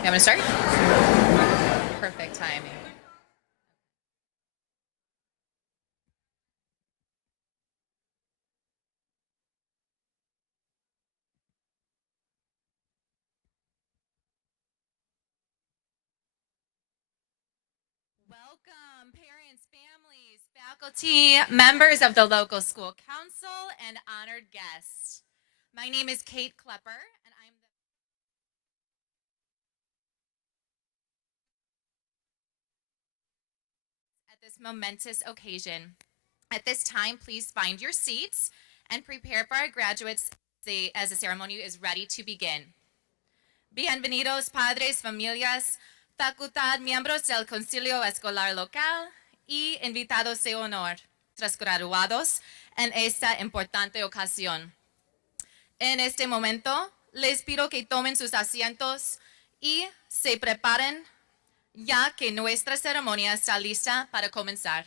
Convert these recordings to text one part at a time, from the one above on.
You want me to start? Perfect timing. Welcome, parents, families, faculty, members of the local school council, and honored guests. My name is Kate Klepper, and I'm at this momentous occasion. At this time, please find your seats and prepare for our graduates as the ceremony is ready to begin. Bienvenidos, padres, familias, facultad, miembros del Concilio Escolar Local y invitados de honor, tras graduados en esta importante ocasión. En este momento, les pido que tomen sus asientos y se preparen, ya que nuestra ceremonia está lista para comenzar.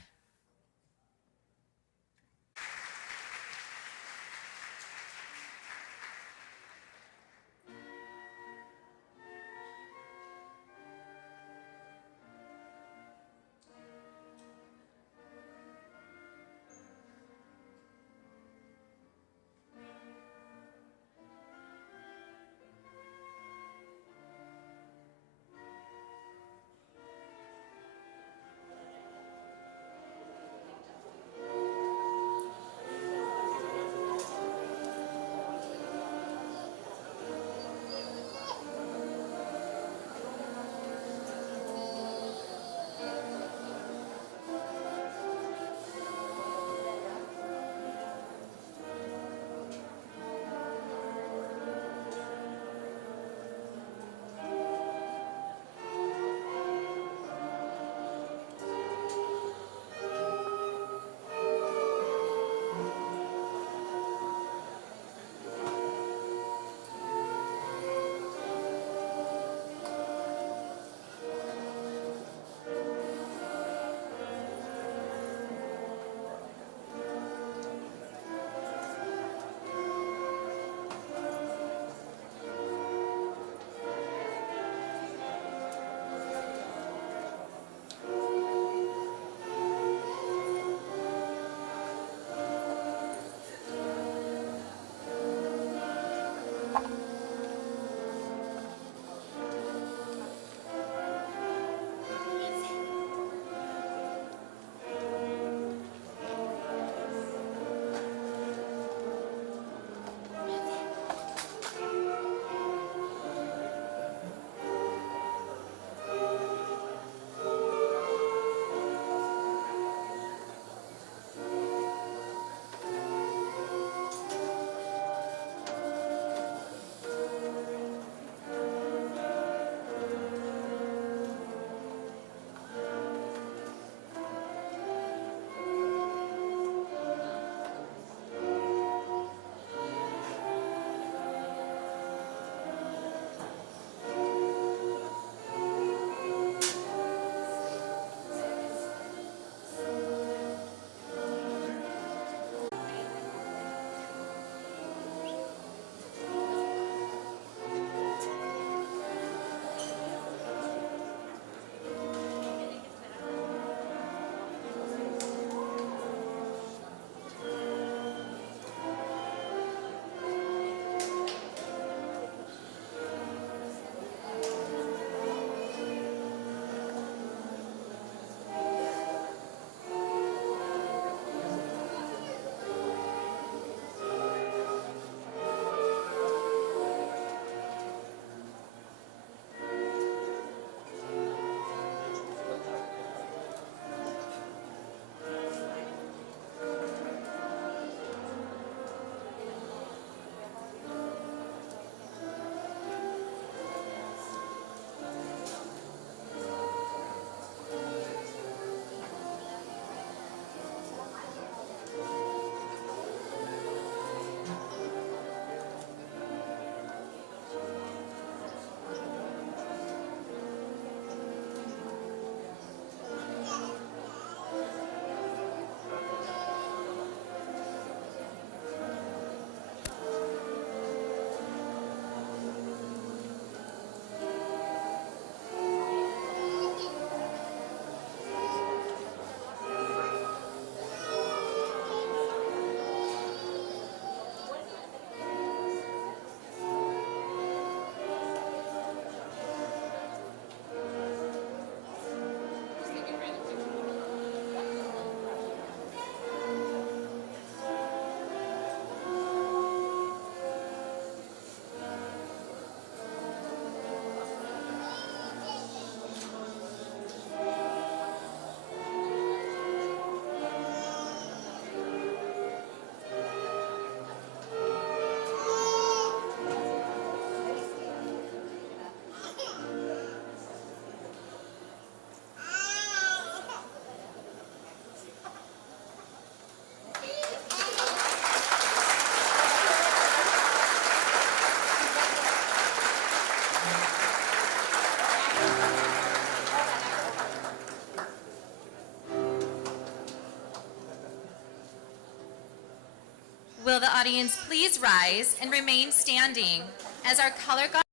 Will the audience please rise and remain standing as our color guard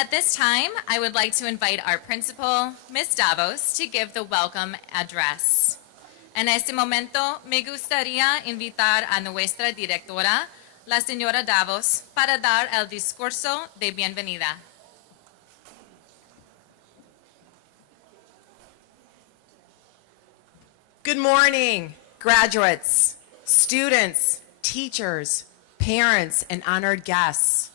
At this time, I would like to invite our principal, Ms. Davos, to give the welcome address. En este momento, me gustaría invitar a nuestra directora, la señora Davos, para dar el discurso de bienvenida. Good morning, graduates, students, teachers, parents, and honored guests.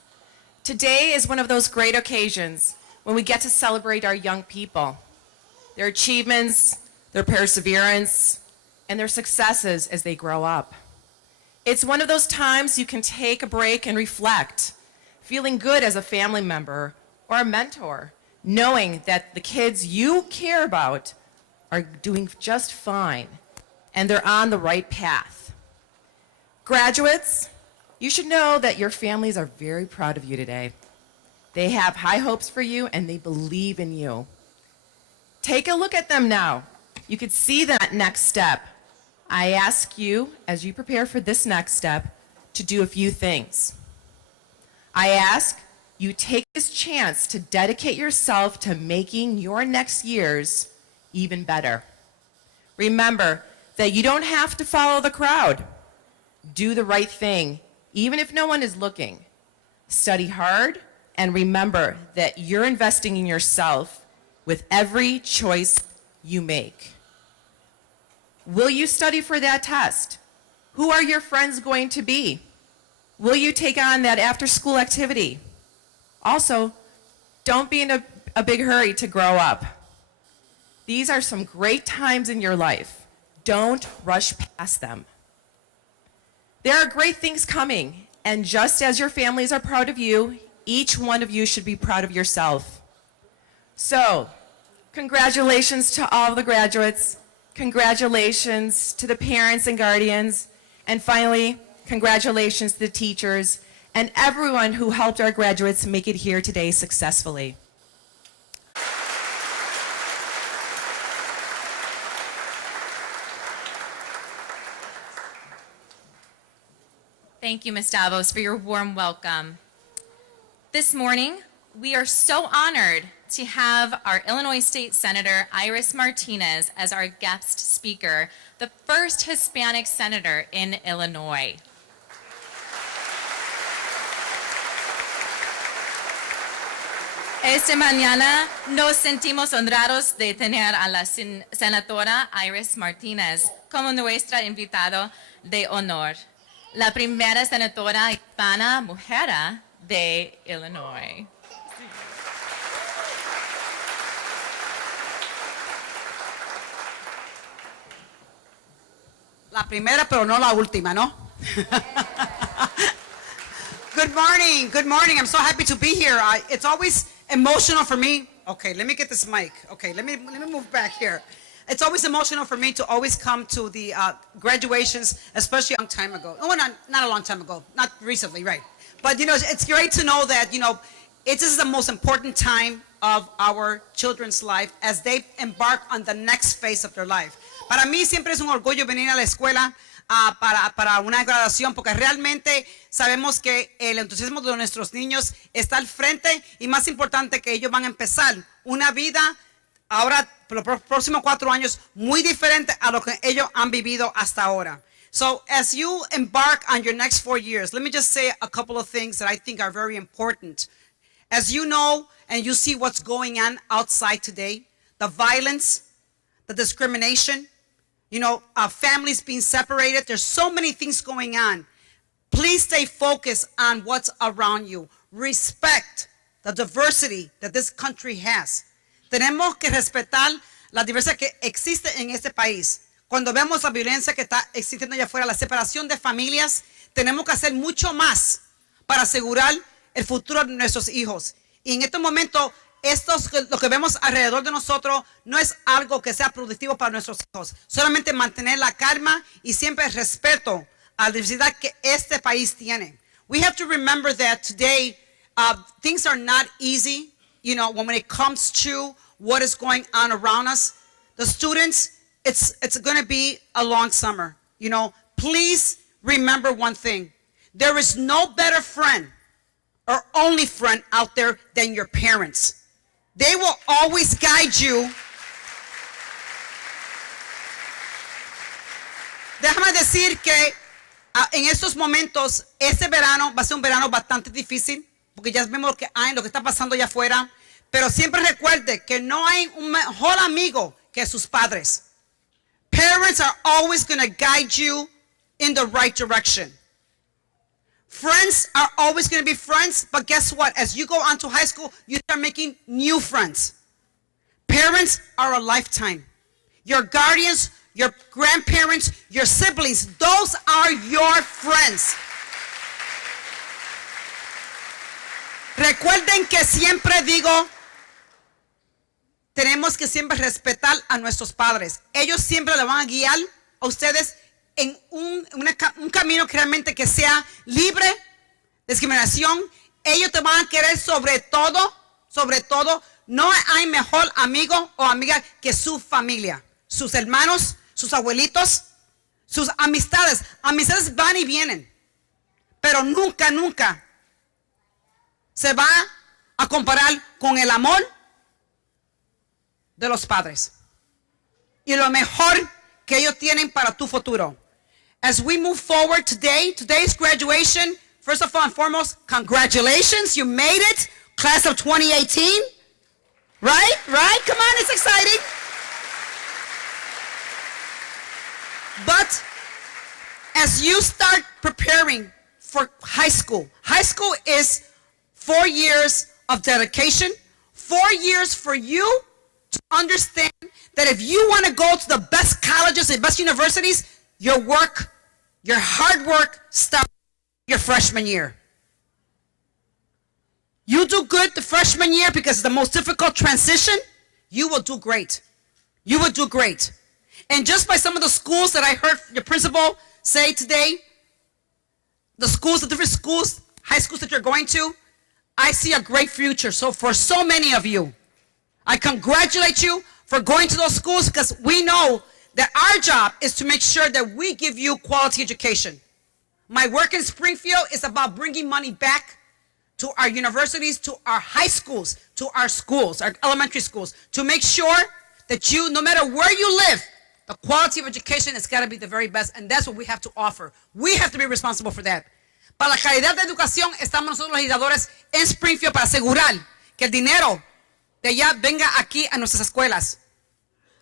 Today is one of those great occasions when we get to celebrate our young people, their achievements, their perseverance, and their successes as they grow up. It's one of those times you can take a break and reflect, feeling good as a family member or a mentor, knowing that the kids you care about are doing just fine and they're on the right path. Graduates, you should know that your families are very proud of you today. They have high hopes for you and they believe in you. Take a look at them now. You could see that next step. I ask you, as you prepare for this next step, to do a few things. I ask you take this chance to dedicate yourself to making your next years even better. Remember that you don't have to follow the crowd. Do the right thing, even if no one is looking. Study hard, and remember that you're investing in yourself with every choice you make. Will you study for that test? Who are your friends going to be? Will you take on that after-school activity? Also, don't be in a big hurry to grow up. These are some great times in your life. Don't rush past them. There are great things coming, and just as your families are proud of you, each one of you should be proud of yourself. So, congratulations to all the graduates, congratulations to the parents and guardians, and finally, congratulations to the teachers and everyone who helped our graduates make it here today successfully. Thank you, Ms. Davos, for your warm welcome. This morning, we are so honored to have our Illinois State Senator Iris Martinez as our guest speaker, the first Hispanic senator in Illinois. Esta mañana nos sentimos honrados de tener a la senadora Iris Martinez como nuestra invitada de honor, la primera senadora hispana mujer de Illinois. La primera, pero no la última, ¿no? Good morning. Good morning. I'm so happy to be here. It's always emotional for me. Okay, let me get this mic. Okay, let me move back here. It's always emotional for me to always come to the graduations, especially a long time ago. Oh, not a long time ago. Not recently, right? But, you know, it's great to know that, you know, it is the most important time of our children's life as they embark on the next phase of their life. Para mí siempre es un orgullo venir a la escuela para una graduación, porque realmente sabemos que el entusiasmo de nuestros niños está al frente y más importante que ellos van a empezar una vida ahora por los próximos 4 años muy diferente a lo que ellos han vivido hasta ahora. So as you embark on your next 4 years, let me just say a couple of things that I think are very important. As you know and you see what's going on outside today, the violence, the discrimination, you know, families being separated. There's so many things going on. Please stay focused on what's around you. Respect the diversity that this country has. Tenemos que respetar la diversidad que existe en este país. Cuando vemos la violencia que está existiendo allá afuera, la separación de familias, tenemos que hacer mucho más para asegurar el futuro de nuestros hijos. Y en estos momentos, lo que vemos alrededor de nosotros no es algo que sea productivo para nuestros hijos. Solamente mantener la calma y siempre el respeto a la diversidad que este país tiene. We have to remember that today things are not easy, you know, when it comes to what is going on around us. The students, it's going to be a long summer. You know, please remember one thing. There is no better friend or only friend out there than your parents. They will always guide you. Déjame decir que en estos momentos, este verano va a ser un verano bastante difícil, porque ya vemos lo que hay, lo que está pasando allá afuera. Pero siempre recuerde que no hay un mejor amigo que sus padres. Parents are always going to guide you in the right direction. Friends are always going to be friends, but guess what? As you go on to high school, you start making new friends. Parents are a lifetime. Your guardians, your grandparents, your siblings, those are your friends. Recuerden que siempre digo, tenemos que siempre respetar a nuestros padres. Ellos siempre le van a guiar a ustedes en un camino que realmente que sea libre de discriminación. Ellos te van a querer sobre todo. No hay mejor amigo o amiga que su familia, sus hermanos, sus abuelitos, sus amistades. Amistades van y vienen, pero nunca se va a comparar con el amor de los padres y lo mejor que ellos tienen para tu futuro. As we move forward today's graduation, first of all and foremost, congratulations, you made it, class of 2018. Right? Come on, it's exciting. But as you start preparing for high school is 4 years of dedication, 4 years for you to understand that if you want to go to the best colleges and best universities, your hard work starts your freshman year. You do good the freshman year because it's the most difficult transition, you will do great. You will do great. And just by some of the schools that I heard your principal say today, the different schools, high schools that you're going to, I see a great future. So for so many of you, I congratulate you for going to those schools because we know that our job is to make sure that we give you quality education. My work in Springfield is about bringing money back to our universities, to our high schools, to our schools, our elementary schools, to make sure that you, no matter where you live, the quality of education has got to be the very best, and that's what we have to offer. We have to be responsible for that. Para la calidad de educación, estamos nosotros los legisladores en Springfield para asegurar que el dinero de allá venga aquí a nuestras escuelas,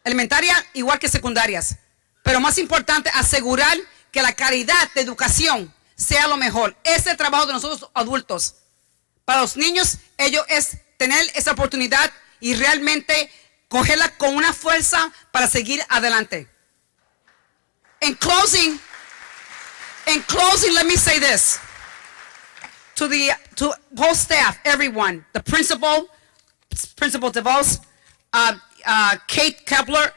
elementarias igual que secundarias. Pero más importante, asegurar que la calidad de educación sea lo mejor. Ese es el trabajo de nosotros adultos. Para los niños, ellos es tener esa oportunidad y realmente cogerla con una fuerza para seguir adelante. In closing, let me say this to whole staff, everyone, the principal DeVos, Kate Kepler,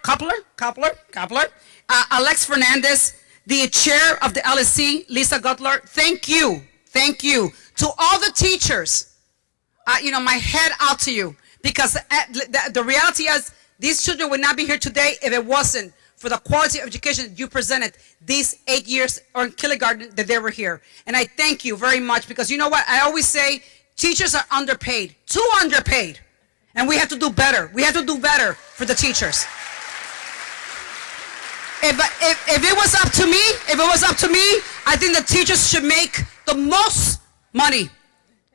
Alex Fernandez, the chair of the LSC, Lisa Gutler. Thank you to all the teachers. My head out to you, because the reality is these children would not be here today if it wasn't for the quality of education you presented these 8 years or in kindergarten that they were here. And I thank you very much, because you know what? I always say teachers are underpaid, too underpaid. And we have to do better. We have to do better for the teachers. If it was up to me, I think the teachers should make the most money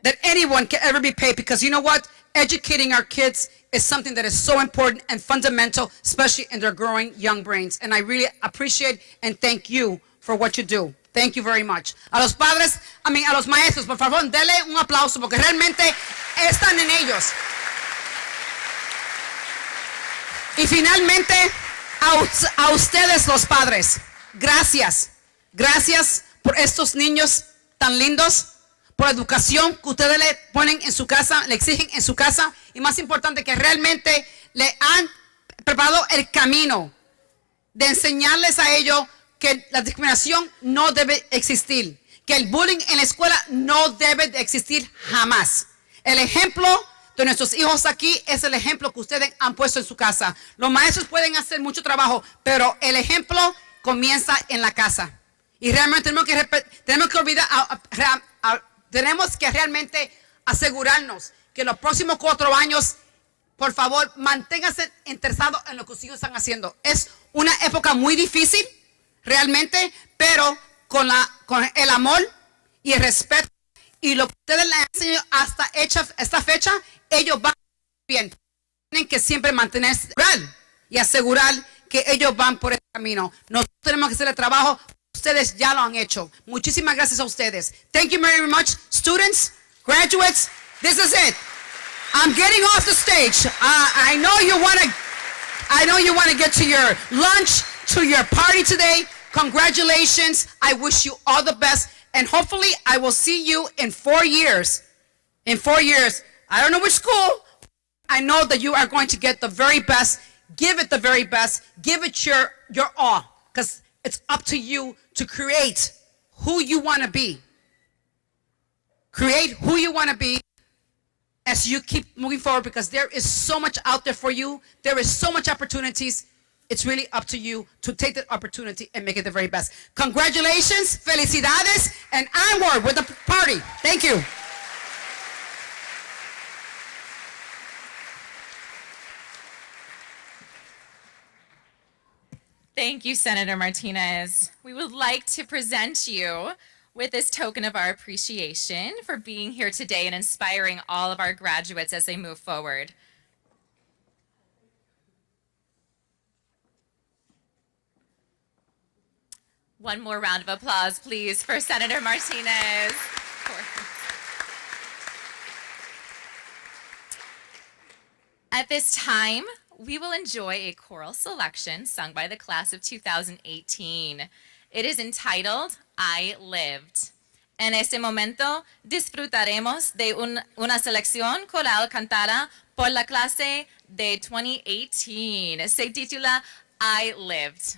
that anyone can ever be paid, because you know what? Educating our kids is something that is so important and fundamental, especially in their growing young brains. And I really appreciate and thank you for what you do. Thank you very much. A los padres, a los maestros, por favor, denle un aplauso, porque realmente están en ellos. Y finalmente, a ustedes los padres, gracias. Gracias por estos niños tan lindos, por la educación que ustedes le ponen en su casa, le exigen en su casa, y más importante, que realmente le han preparado el camino de enseñarles a ellos que la discriminación no debe existir, que el bullying en la escuela no debe de existir jamás. El ejemplo de nuestros hijos aquí es el ejemplo que ustedes han puesto en su casa. Los maestros pueden hacer mucho trabajo, pero el ejemplo comienza en la casa. Y realmente tenemos que realmente asegurarnos que los próximos 4 años, por favor, manténganse interesados en lo que ustedes están haciendo. Es una época muy difícil, realmente, pero con el amor y el respeto y lo que ustedes les han enseñado hasta esta fecha, ellos van bien. Tienen que siempre mantenerse y asegurar que ellos van por el camino. Nosotros tenemos que hacer el trabajo. Ustedes ya lo han hecho. Muchísimas gracias a ustedes. Thank you very much, students, graduates. This is it. I'm getting off the stage. I know you want to get to your lunch, to your party today. Congratulations. I wish you all the best, and hopefully I will see you in 4 years. In 4 years. I don't know which school. I know that you are going to get the very best. Give it the very best. Give it your all, because it's up to you to create who you want to be. Create who you want to be as you keep moving forward, because there is so much out there for you. There is so much opportunities. It's really up to you to take that opportunity and make it the very best. Congratulations, felicidades, and onward with the party. Thank you. Thank you, Senator Martinez. We would like to present you with this token of our appreciation for being here today and inspiring all of our graduates as they move forward. One more round of applause, please, for Senator Martinez. At this time, we will enjoy a choral selection sung by the class of 2018. It is entitled, I Lived. En este momento disfrutaremos de una selección coral cantada por la clase de 2018. Se titula, I Lived.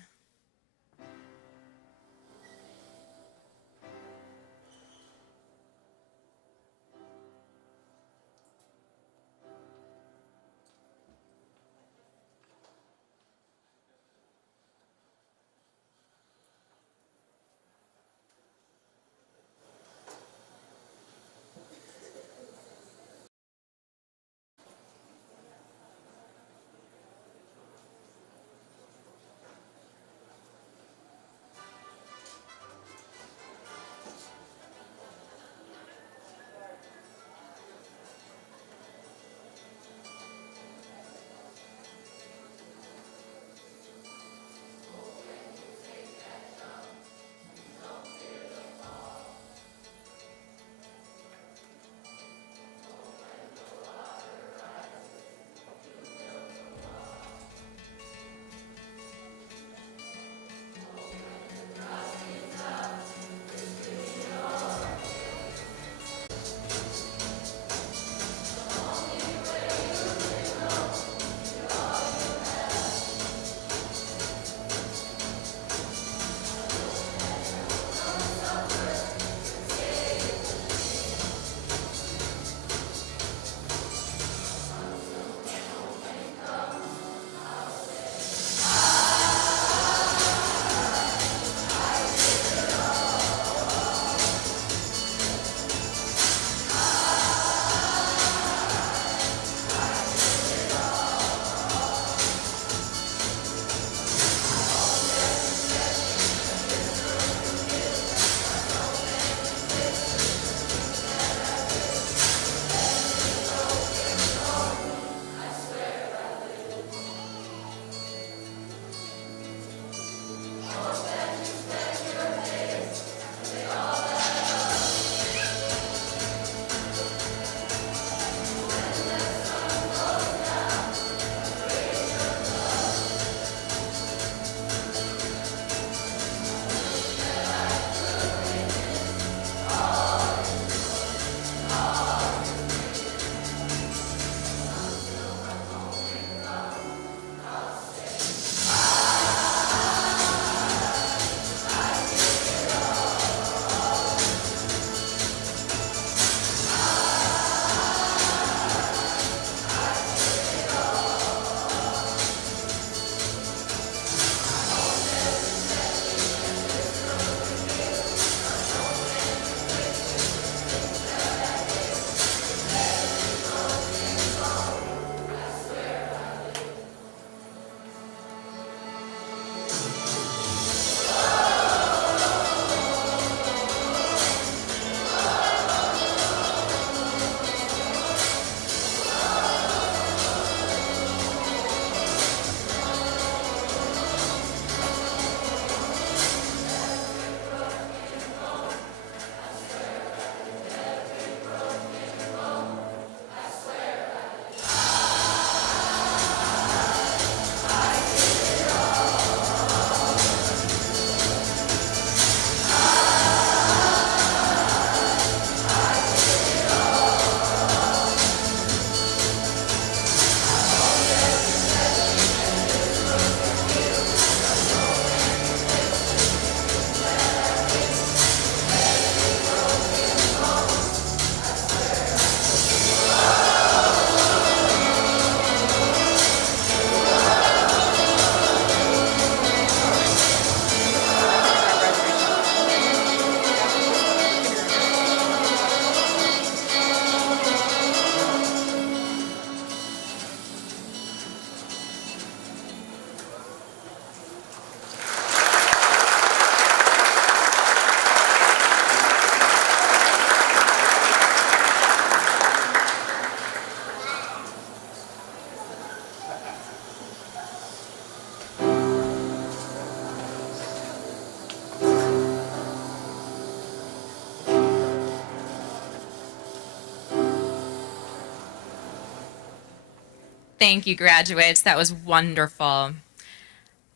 Thank you, graduates. That was wonderful.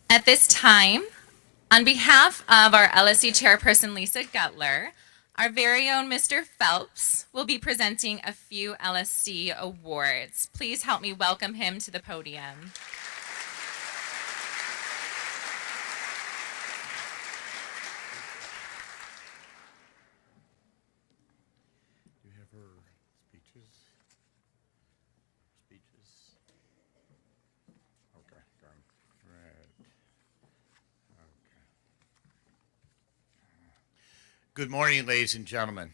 At this time, on behalf of our LSC chairperson, Lisa Gutler, our very own Mr. Phelps will be presenting a few LSC awards. Please help me welcome him to the podium. You have her speeches? Okay, got 'em. Right. Okay. Good morning, ladies and gentlemen.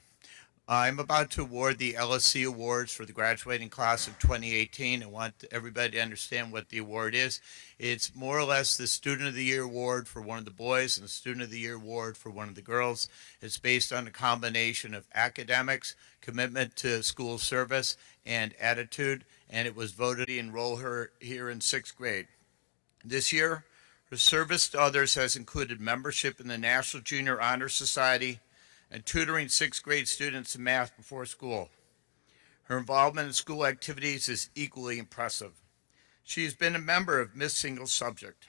I'm about to award the LSC Awards for the graduating class of 2018. I want everybody to understand what the award is. It's more or less the Student of the Year Award for one of the boys and the Student of the Year Award for one of the girls. It's based on a combination of academics, commitment to school service, and attitude, and it was voted to enroll her here in 6th grade. This year, her service to others has included membership in the National Junior Honor Society, and tutoring 6th grade students in math before school. Her involvement in school activities is equally impressive. She has been a member of Miss Single Subject.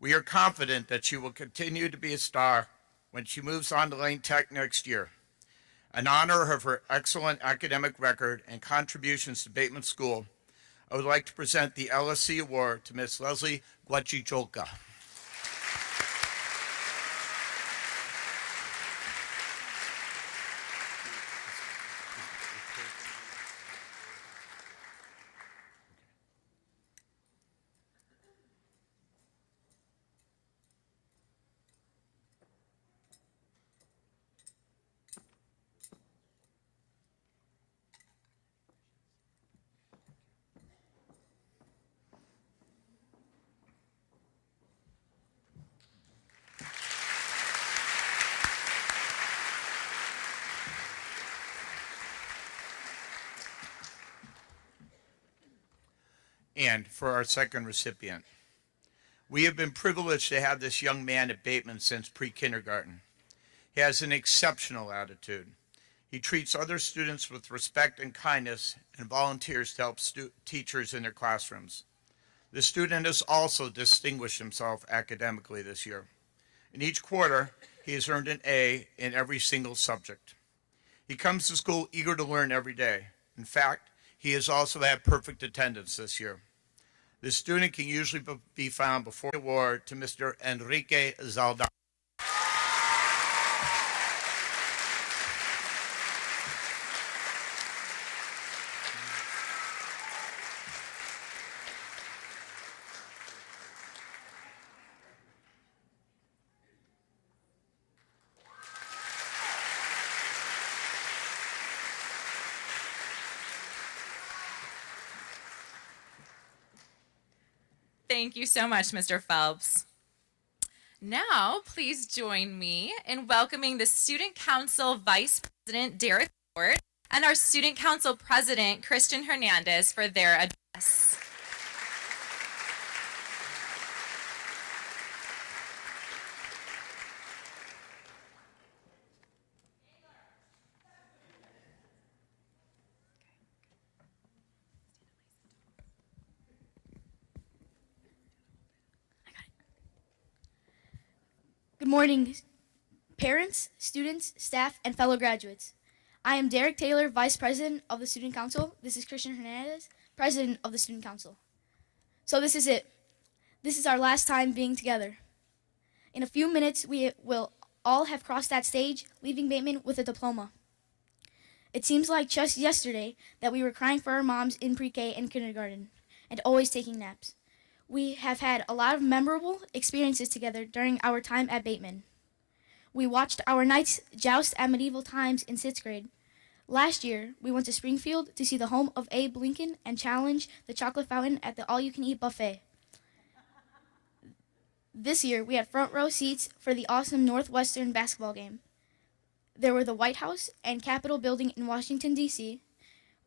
We are confident that she will continue to be a star when she moves on to Lane Tech next year. In honor of her excellent academic record and contributions to Bateman School, I would like to present the LSC Award to Miss Leslie Guachicholca. And for our second recipient, we have been privileged to have this young man at Bateman since pre-kindergarten. He has an exceptional attitude. He treats other students with respect and kindness and volunteers to help teachers in their classrooms. The student has also distinguished himself academically this year. In each quarter, he has earned an A in every single subject. He comes to school eager to learn every day. In fact, he has also had perfect attendance this year. This student can usually be found before the award to Mr. Enrique Zaldan. Thank you so much, Mr. Phelps. Now, please join me in welcoming the Student Council Vice President, Derek Ford, and our Student Council President, Christian Hernandez, for their address. Good morning, parents, students, staff, and fellow graduates. I am Derek Taylor, Vice President of the Student Council. This is Christian Hernandez, President of the Student Council. So this is it. This is our last time being together. In a few minutes, we will all have crossed that stage, leaving Bateman with a diploma. It seems like just yesterday that we were crying for our moms in pre-K and kindergarten, and always taking naps. We have had a lot of memorable experiences together during our time at Bateman. We watched our knights joust at medieval times in 6th grade. Last year, we went to Springfield to see the home of Abe Lincoln and challenge the chocolate fountain at the all-you-can-eat buffet. This year, we had front row seats for the awesome Northwestern basketball game. There were the White House and Capitol building in Washington, D.C.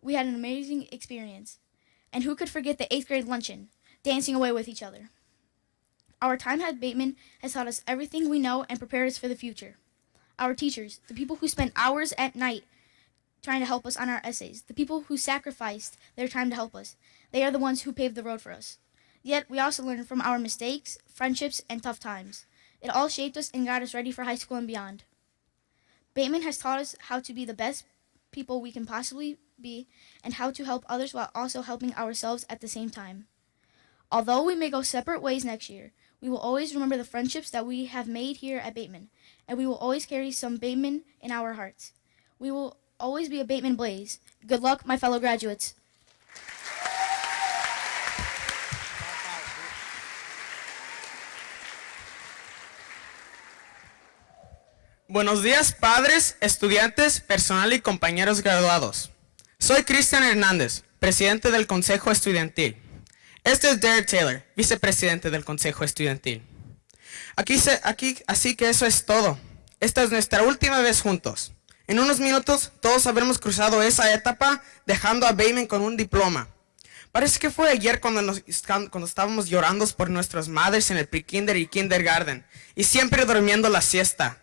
We had an amazing experience. And who could forget the 8th grade luncheon? Dancing away with each other. Our time at Bateman has taught us everything we know and prepared us for the future. Our teachers, the people who spent hours at night trying to help us on our essays, the people who sacrificed their time to help us, They are the ones who paved the road for us. Yet, we also learn from our mistakes, friendships, and tough times. It all shaped us and got us ready for high school and beyond. Bateman has taught us how to be the best people we can possibly be and how to help others while also helping ourselves at the same time. Although we may go separate ways next year, we will always remember the friendships that we have made here at Bateman, and we will always carry some Bateman in our hearts. We will always be a Bateman blaze. Good luck, my fellow graduates. Buenos días, padres, estudiantes, personal y compañeros graduados. Soy Cristian Hernández, presidente del Consejo Estudiantil. Este es Derek Taylor, vicepresidente del Consejo Estudiantil. Así que eso es todo. Esta es nuestra última vez juntos. En unos minutos, todos habremos cruzado esa etapa, dejando a Bateman con un diploma. Parece que fue ayer cuando estábamos llorando por nuestras madres en el pre-kinder y kindergarten, y siempre durmiendo la siesta.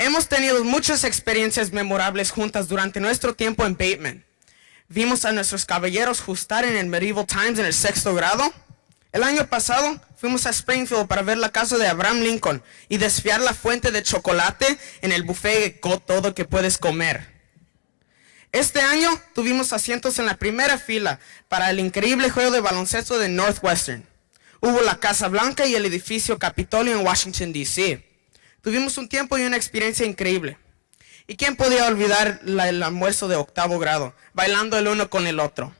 Hemos tenido muchas experiencias memorables juntas durante nuestro tiempo en Bateman. Vimos a nuestros caballeros justar en el Medieval Times en el 6º grado. El año pasado fuimos a Springfield para ver la casa de Abraham Lincoln y desfiar la fuente de chocolate en el buffet con todo que puedes comer. Este año tuvimos asientos en la primera fila para el increíble juego de baloncesto de Northwestern. Hubo la Casa Blanca y el edificio Capitolio en Washington, D.C. Tuvimos un tiempo y una experiencia increíble. ¿Y quién podía olvidar el almuerzo de 8º grado, bailando el uno con el otro?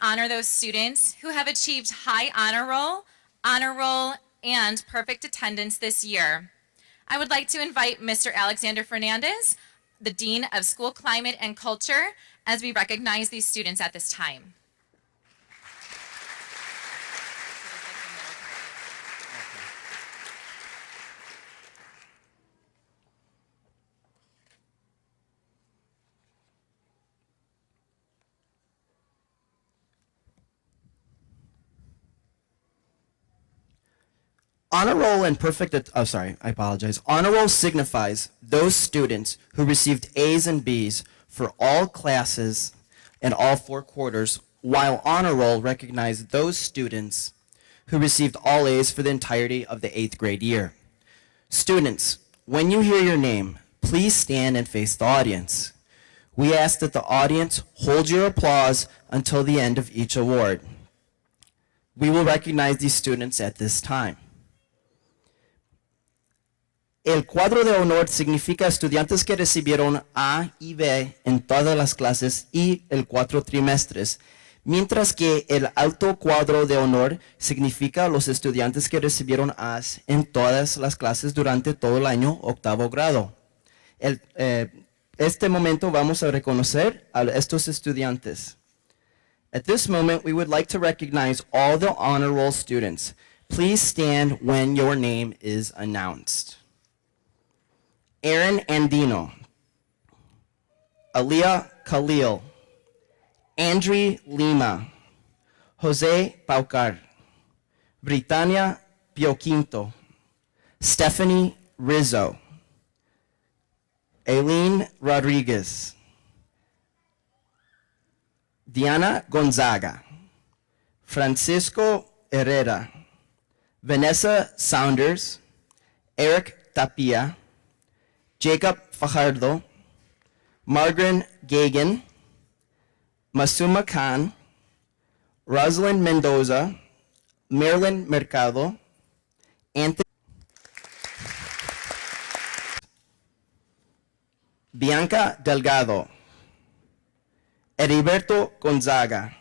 Honor those students who have achieved high honor roll, and perfect attendance this year. I would like to invite Mr. Alexander Fernandez, the Dean of School Climate and Culture, as we recognize these students at this time. Honor roll and Honor roll signifies those students who received A's and B's for all classes and all 4 quarters, while honor roll recognizes those students who received all A's for the entirety of the 8th grade year. Students, when you hear your name, please stand and face the audience. We ask that the audience hold your applause until the end of each award. We will recognize these students at this time. El cuadro de honor significa estudiantes que recibieron A y B en todas las clases y el 4 trimestres, mientras que el alto cuadro de honor significa los estudiantes que recibieron A's en todas las clases durante todo el año 8º grado. Este momento vamos a reconocer a estos estudiantes. At this moment, we would like to recognize all the honor roll students. Please stand when your name is announced. Aaron Andino, Aliyah Khalil, Andri Lima, Jose Paucar, Britannia Pioquinto, Stephanie Rizzo, Aileen Rodriguez, Diana Gonzaga, Francisco Herrera, Vanessa Saunders, Eric Tapia, Jacob Fajardo, Margaret Gagan, Masuma Khan, Rosalind Mendoza, Marilyn Mercado, Anthony, Bianca Delgado, Heriberto Gonzaga,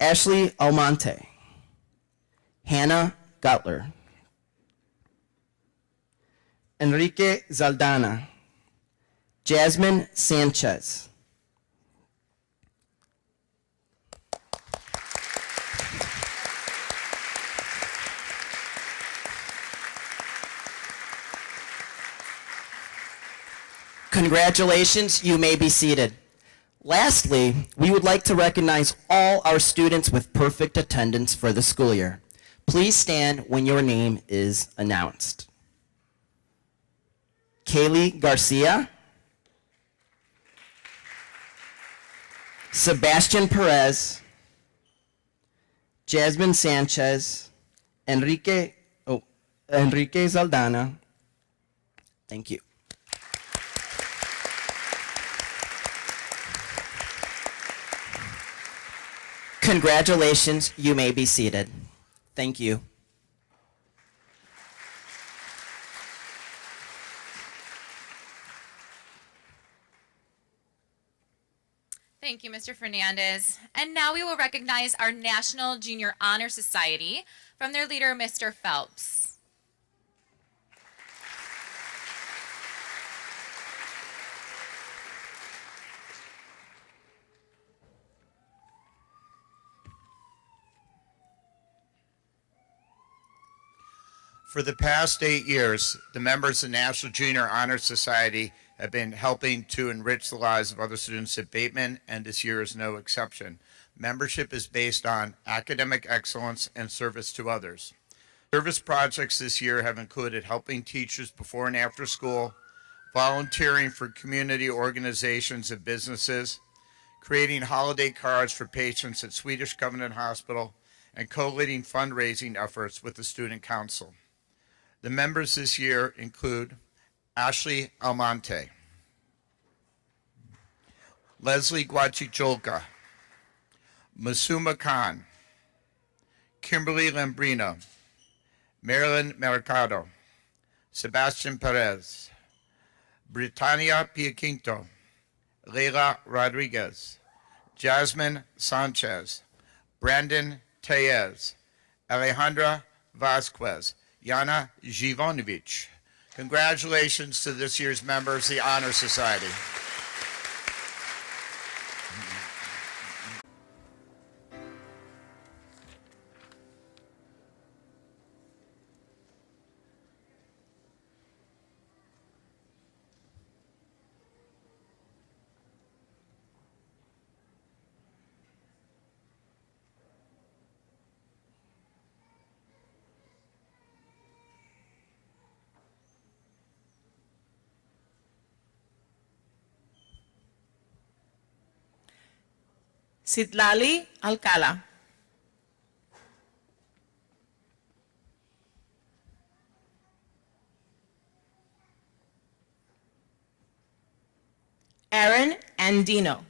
Ashley Almonte, Hannah Gutler, Enrique Zaldana, Jasmine Sanchez, Congratulations, you may be seated. Lastly, we would like to recognize all our students with perfect attendance for the school year. Please stand when your name is announced. Kaylee Garcia, Sebastian Perez, Jasmine Sanchez, Enrique Zaldana. Thank you. Congratulations, you may be seated. Thank you. Thank you, Mr. Fernandez. And now we will recognize our National Junior Honor Society from their leader, Mr. Phelps. For the past 8 years, the members of the National Junior Honor Society have been helping to enrich the lives of other students at Bateman, and this year is no exception. Membership is based on academic excellence and service to others. Service projects this year have included helping teachers before and after school, volunteering for community organizations and businesses, creating holiday cards for patients at Swedish Covenant Hospital, and co-leading fundraising efforts with the Student Council. The members this year include Ashley Almonte, Leslie Guachicholca, Masuma Khan, Kimberly Lambrino, Marilyn Mercado, Sebastian Perez, Britannia Piaquinto, Leila Rodriguez, Jasmine Sanchez, Brandon Tellez, Alejandra Vasquez, Yana Zhivonovich. Congratulations to this year's members of the Honor Society. Citlali Alcala. Aaron Andino.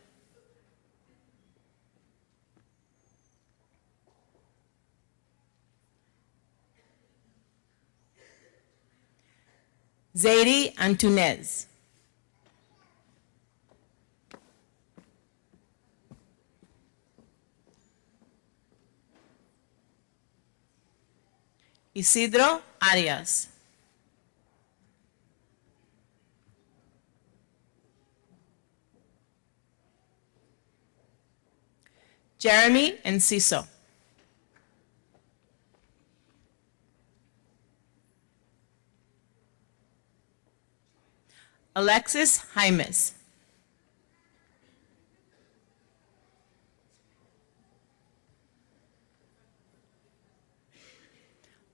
Zaidi Antunez. Isidro Arias. Jeremy Enciso. Alexis Jaimes.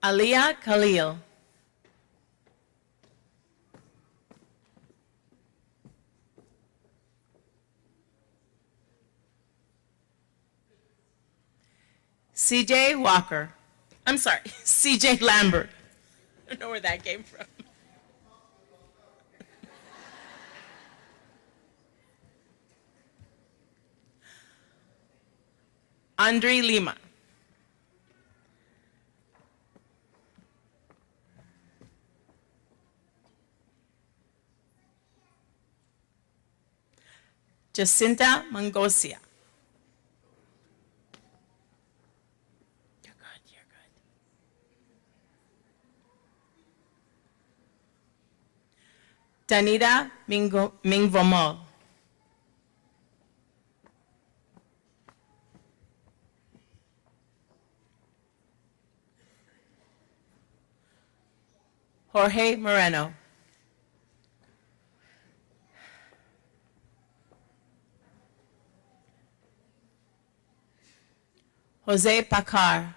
Aliyah Khalil. CJ Walker. I'm sorry, CJ Lambert. I don't know where that came from. Andre Lima. Jacinta Mangosia. You're good, you're good. Danita Mingvomol. Jorge Moreno. Jose Pacar.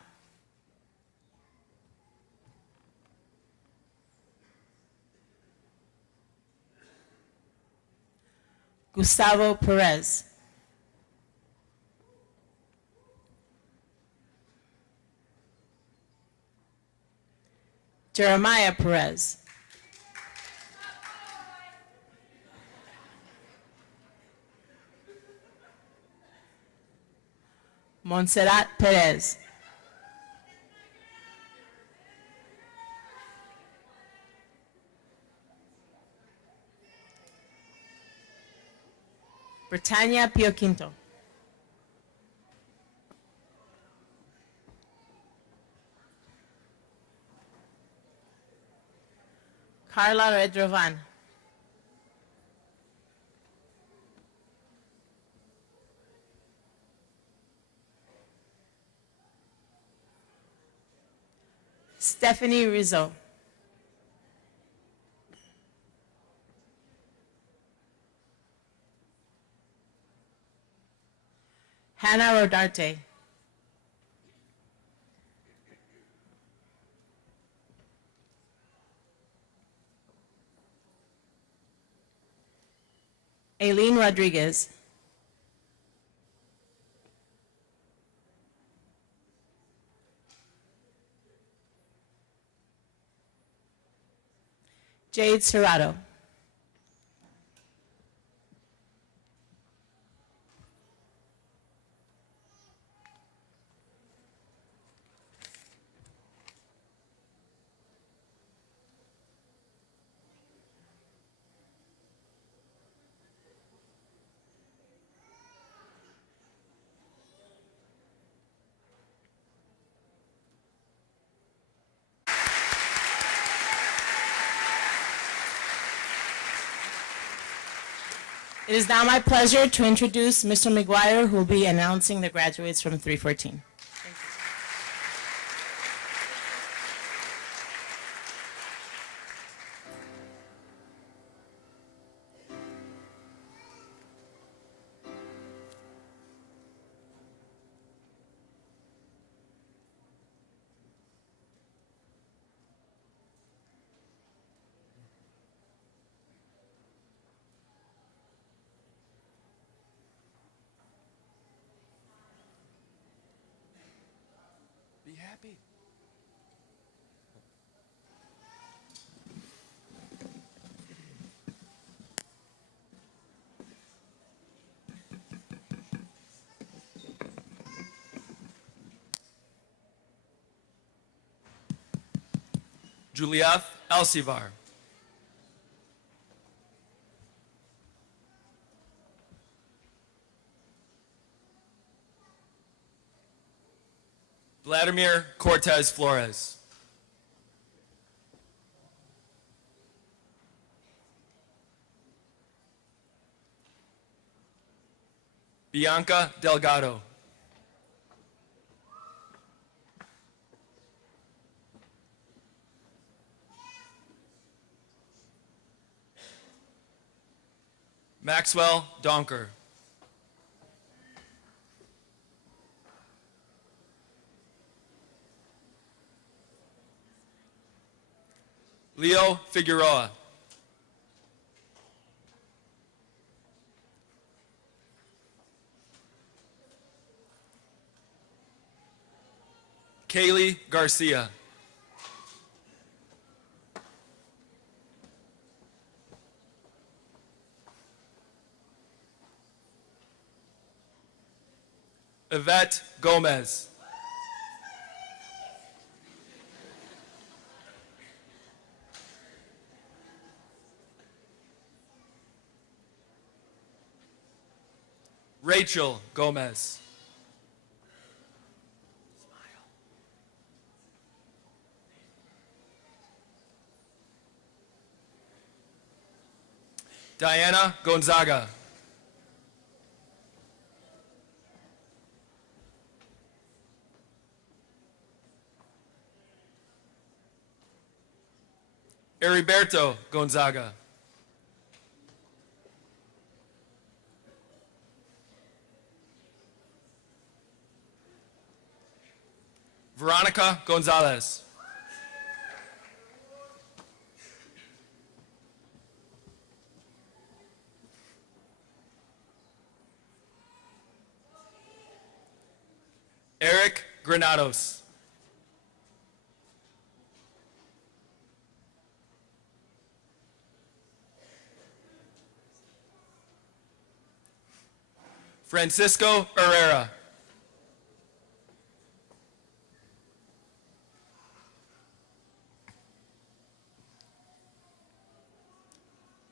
Gustavo Perez. Jeremiah Perez. Montserrat Perez. Britannia Pioquinto. Carla Redrovan. Stephanie Rizzo. Hannah Rodarte. Aileen Rodriguez. Jade Serrato. It is now my pleasure to introduce Mr. McGuire, who will be announcing the graduates from 314. Be happy. Julieth Elsivar. Vladimir Cortez Flores. Bianca Delgado. Maxwell Donker. Leo Figueroa. Kaylee Garcia. Yvette Gomez. Rachel Gomez. Diana Gonzaga. Heriberto Gonzaga. Veronica Gonzalez. Eric Granados. Francisco Herrera.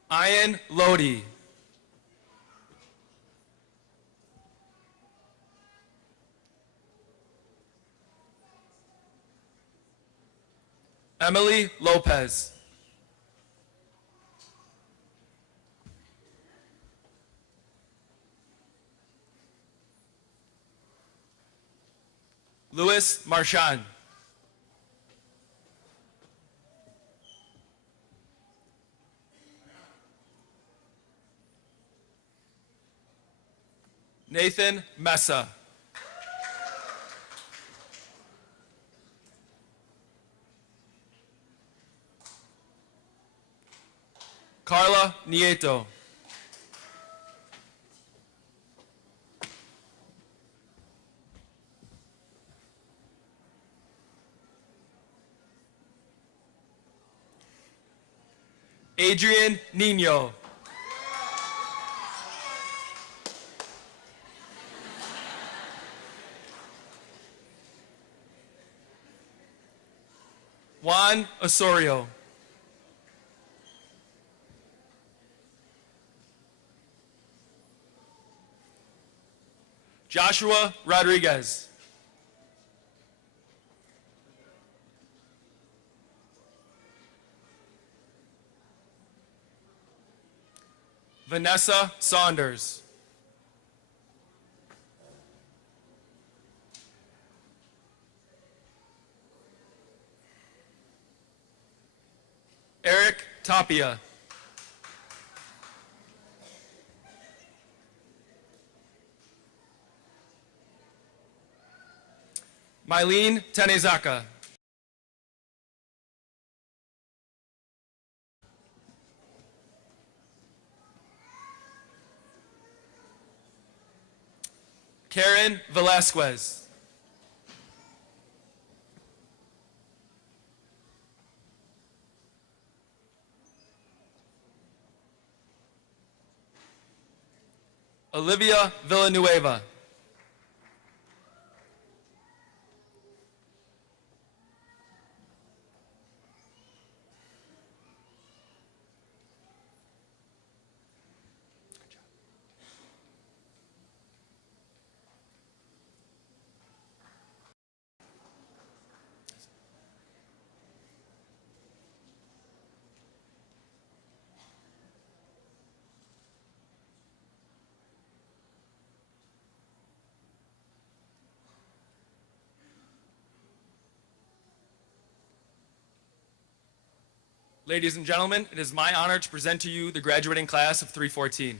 Ian Lodi. Emily Lopez. Louis Marchand. Nathan Messa. Carla Nieto. Adrian Nino. Juan Osorio. Joshua Rodriguez. Vanessa Saunders. Eric Tapia. Mylene Tenezaka. Karen Velasquez. Olivia Villanueva. Ladies and gentlemen, it is my honor to present to you the graduating class of 314.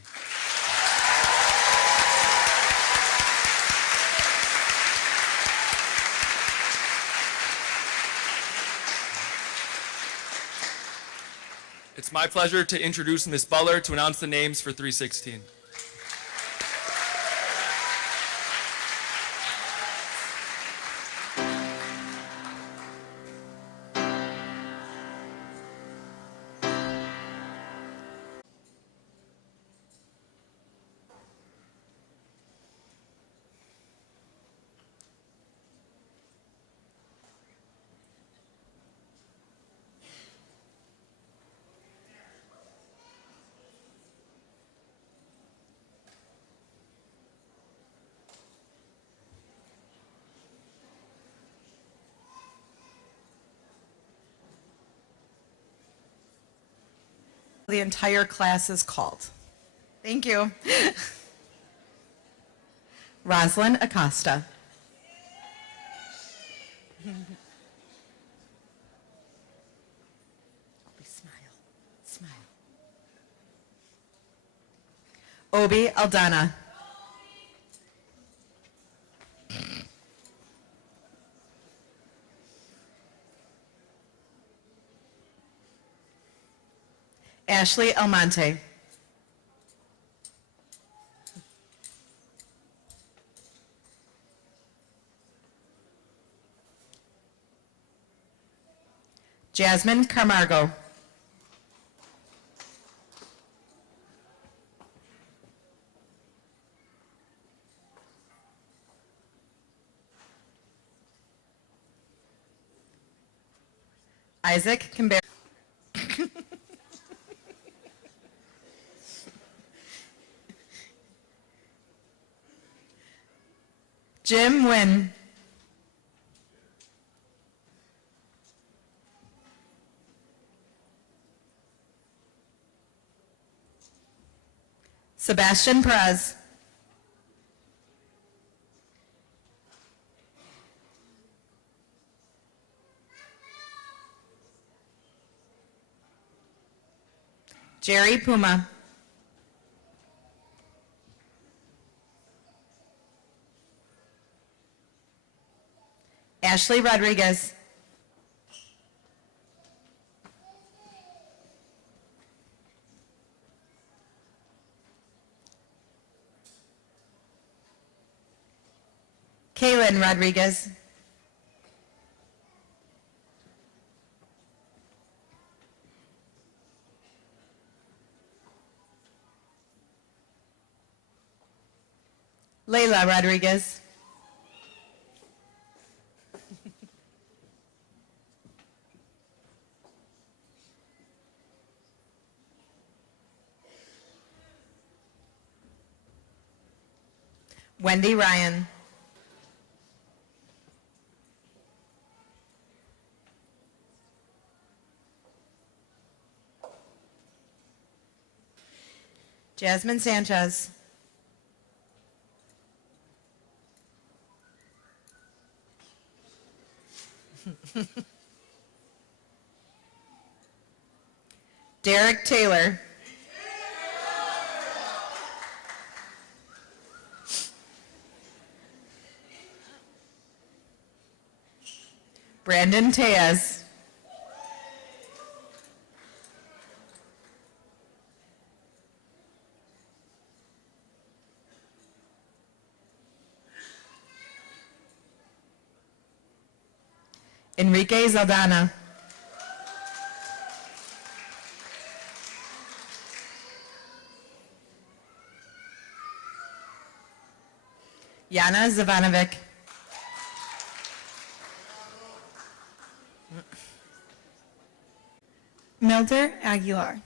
It's my pleasure to introduce Ms. Butler to announce the names for 316. The entire class is called. Thank you. Roslyn Acosta. Smile. Smile. Obi Aldana. Ashley Almonte. Jasmine Camargo. Isaac Kimber. Jim Nguyen. Sebastian Perez. Jerry Puma. Ashley Rodriguez. Kaylin Rodriguez. Layla Rodriguez. Wendy Ryan. Jasmine Sanchez. Derek Taylor. Brandon Tejas. Enrique Zaldana. Yana Zavanovic. Milder Aguilar.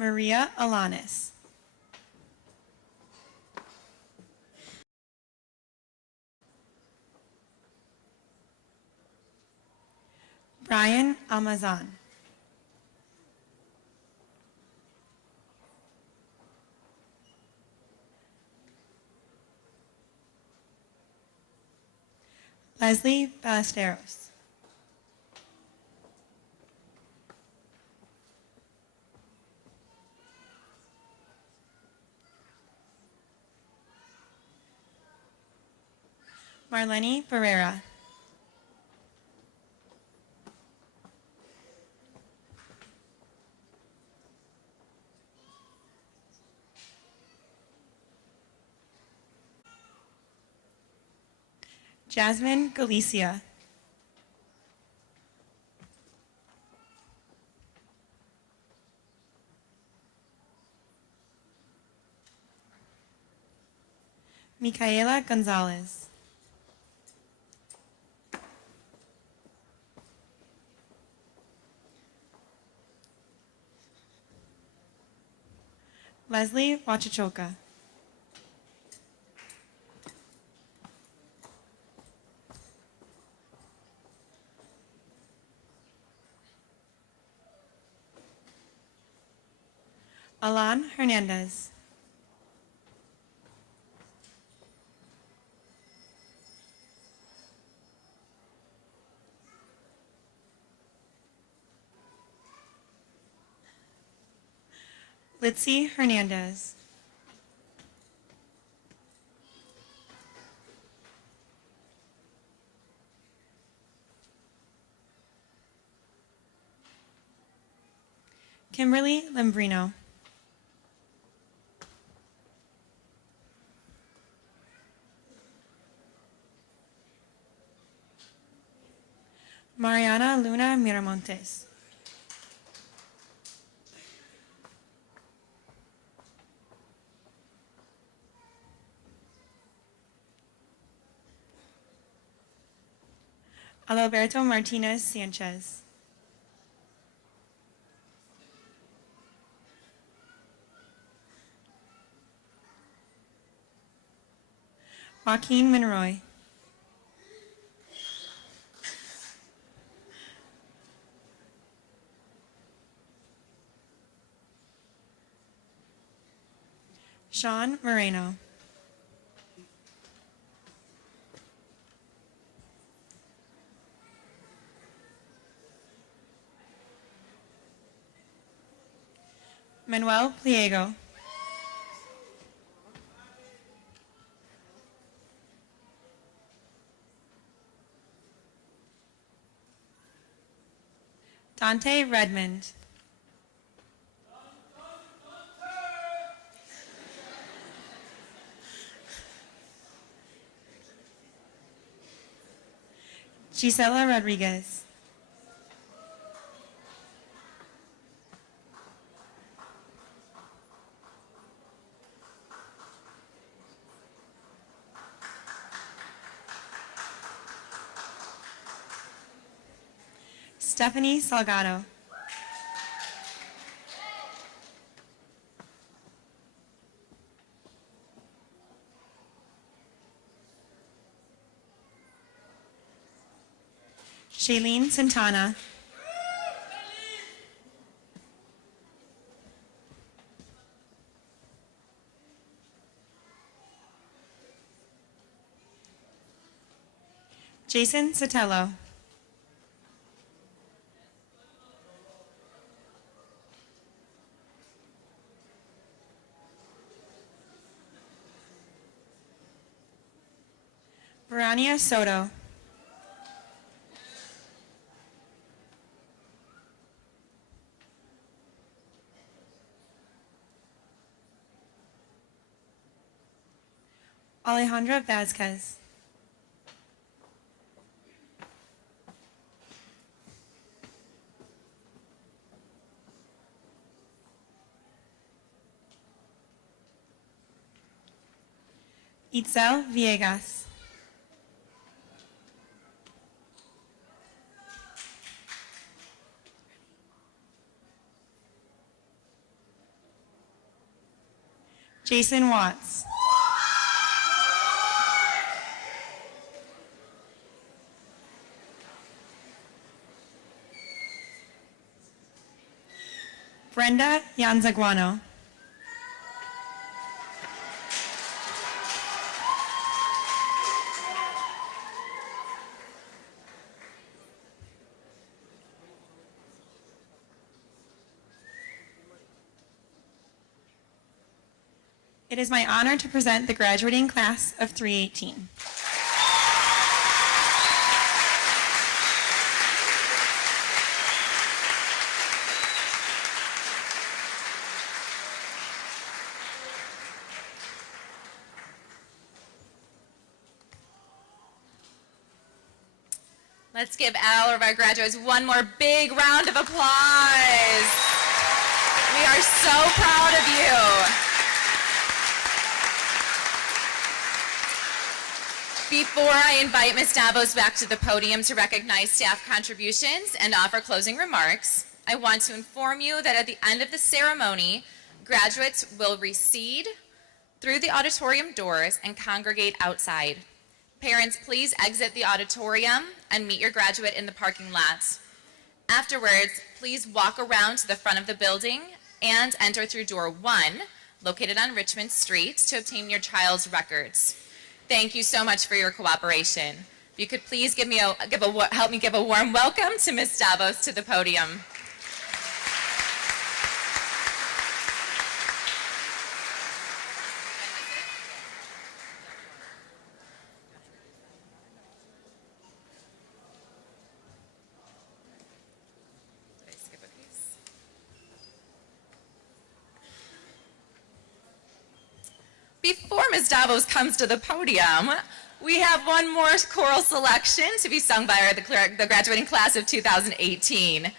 Maria Alanis. Brian Amazon. Leslie Ballesteros. Marlene Barrera. Jasmine Galicia. Micaela Gonzalez. Leslie Wachachoka. Alan Hernandez. Litzy Hernandez. Kimberly Lembrino. Mariana Luna Miramontes. Alberto Martinez Sanchez. Joaquin Monroy. Sean Moreno. Manuel Pliego. Dante Redmond. Gisela Rodriguez. Stephanie Salgado. Shailene Santana. Jason Sotelo. Verania Soto. Alejandra Vasquez. Itzel Villegas. Jason Watts. Brenda Yanzaguano. It is my honor to present the graduating class of 318. Let's give all of our graduates one more big round of applause. We are so proud of you. Before I invite Ms. Davos back to the podium to recognize staff contributions and offer closing remarks, I want to inform you that at the end of the ceremony, graduates will recede through the auditorium doors and congregate outside. Parents, please exit the auditorium and meet your graduate in the parking lot. Afterwards, please walk around to the front of the building and enter through door 1, located on Richmond Street, to obtain your child's records. Thank you so much for your cooperation. If you could please help me give a warm welcome to Ms. Davos to the podium. Before Ms. Davos comes to the podium, we have one more choral selection to be sung by the graduating class of 2018.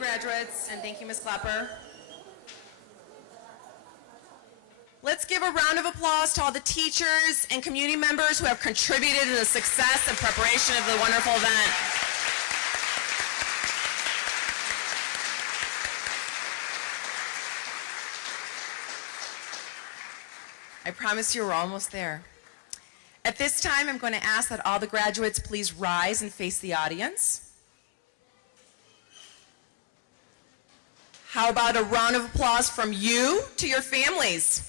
graduates, and thank you, Ms. Klepper. Let's give a round of applause to all the teachers and community members who have contributed to the success and preparation of the wonderful event. I promise you we're almost there. At this time, I'm going to ask that all the graduates please rise and face the audience. How about a round of applause from you to your families?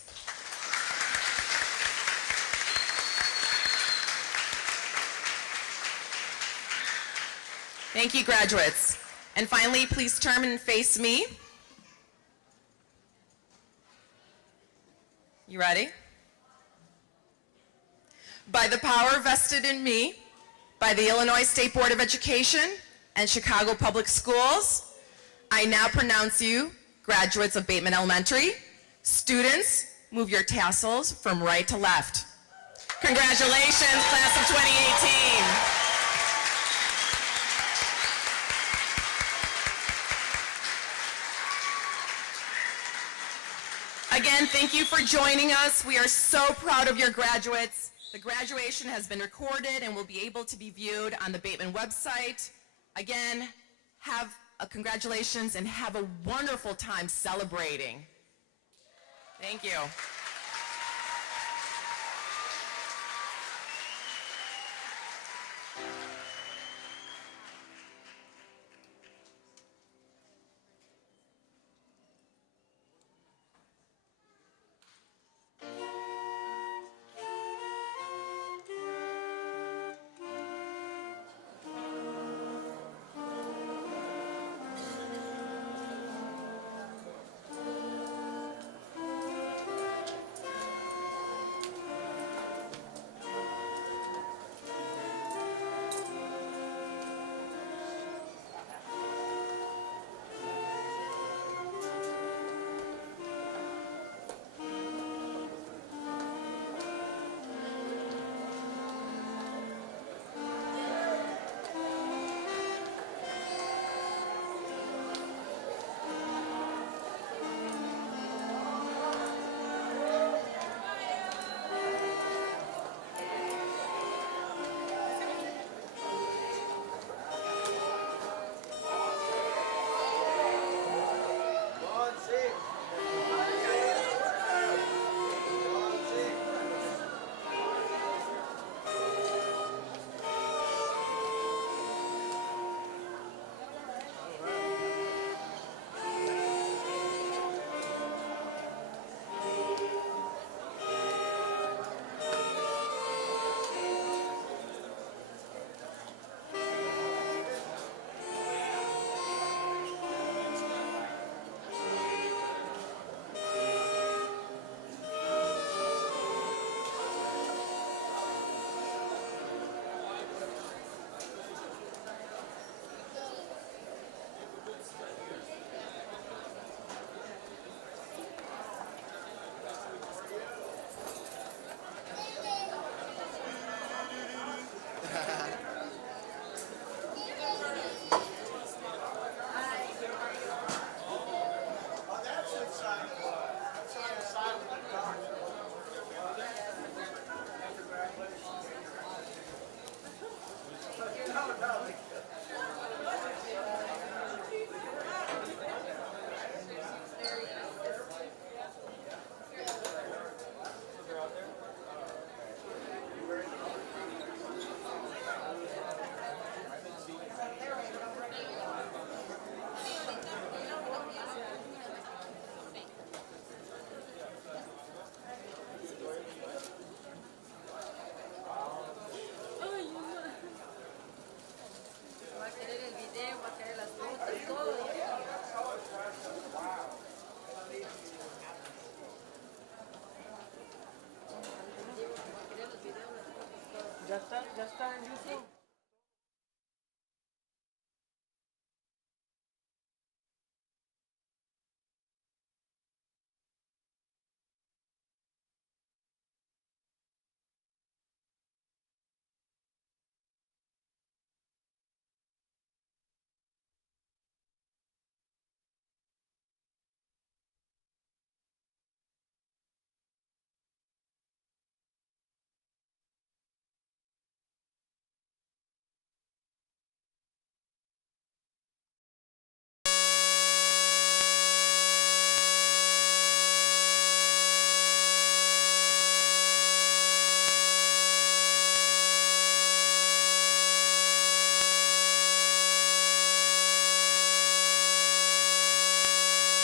Thank you, graduates. And finally, please turn and face me. You ready? By the power vested in me by the Illinois State Board of Education and Chicago Public Schools, I now pronounce you graduates of Bateman Elementary. Students, move your tassels from right to left. Congratulations, class of 2018. Again, thank you for joining us. We are so proud of your graduates. The graduation has been recorded and will be able to be viewed on the Bateman website. Again, have congratulations and have a wonderful time celebrating. Thank you.